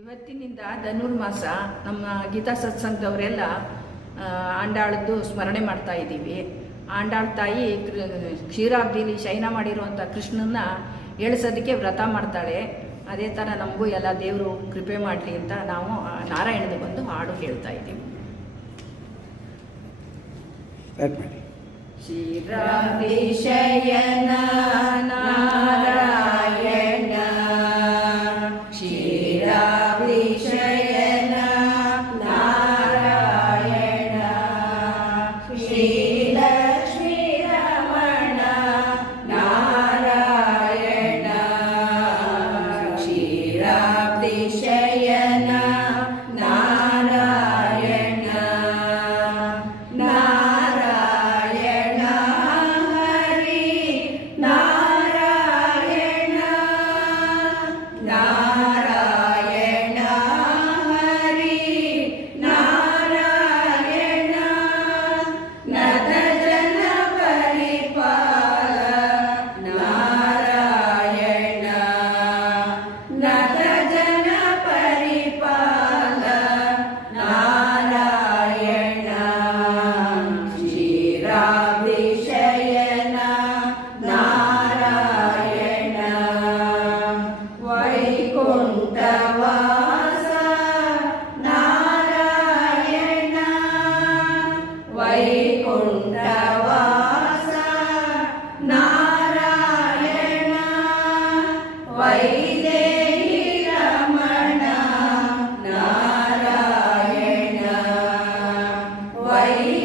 ಇವತ್ತಿನಿಂದ ಧನುರ್ಮಾಸ ನಮ್ಮ ಗೀತಾ ಸತ್ಸಂಗದವರೆಲ್ಲ ಆಂಡಾಳದ್ದು ಸ್ಮರಣೆ ಮಾಡ್ತಾ ಇದ್ದೀವಿ. ಆಂಡಾಳ್ ತಾಯಿ ಕ್ಷೀರಾಬ್ದಿಲಿ ಶಯನ ಮಾಡಿರುವಂಥ ಕೃಷ್ಣನ ಏಳಿಸೋದಕ್ಕೆ ವ್ರತ ಮಾಡ್ತಾಳೆ. ಅದೇ ಥರ ನಮಗೂ ಎಲ್ಲ ದೇವರು ಕೃಪೆ ಮಾಡಲಿ ಅಂತ ನಾವು ನಾರಾಯಣದ ಬಂದು ಹಾಡು ಹೇಳ್ತಾ ಇದ್ದೀವಿ. ಕ್ಷೀರಾಬ್ದಿ ಶಯನ ಕ್ಷೀರಾಬ್ದಿ Why?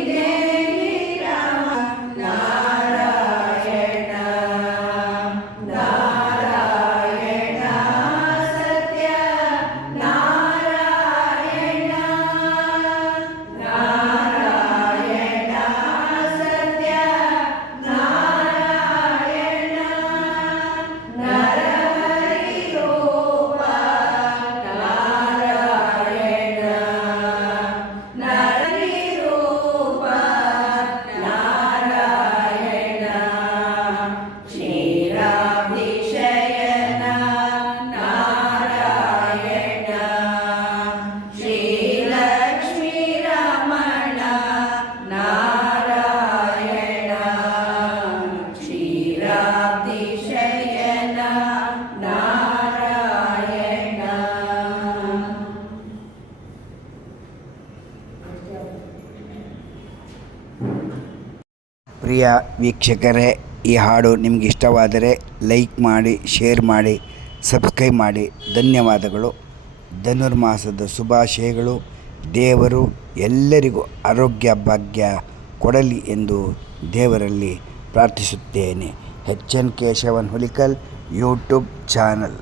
ಪ್ರಿಯ ವೀಕ್ಷಕರೇ, ಈ ಹಾಡು ನಿಮ್ಗೆ ಇಷ್ಟವಾದರೆ ಲೈಕ್ ಮಾಡಿ, ಶೇರ್ ಮಾಡಿ, ಸಬ್ಸ್ಕ್ರೈಬ್ ಮಾಡಿ. ಧನ್ಯವಾದಗಳು. ಧನುರ್ಮಾಸದ ಶುಭಾಶಯಗಳು. ದೇವರು ಎಲ್ಲರಿಗೂ ಆರೋಗ್ಯ, ಭಾಗ್ಯ ಕೊಡಲಿ ಎಂದು ದೇವರಲ್ಲಿ ಪ್ರಾರ್ಥಿಸುತ್ತೇನೆ. H N Keshavan Hulikal YouTube channel.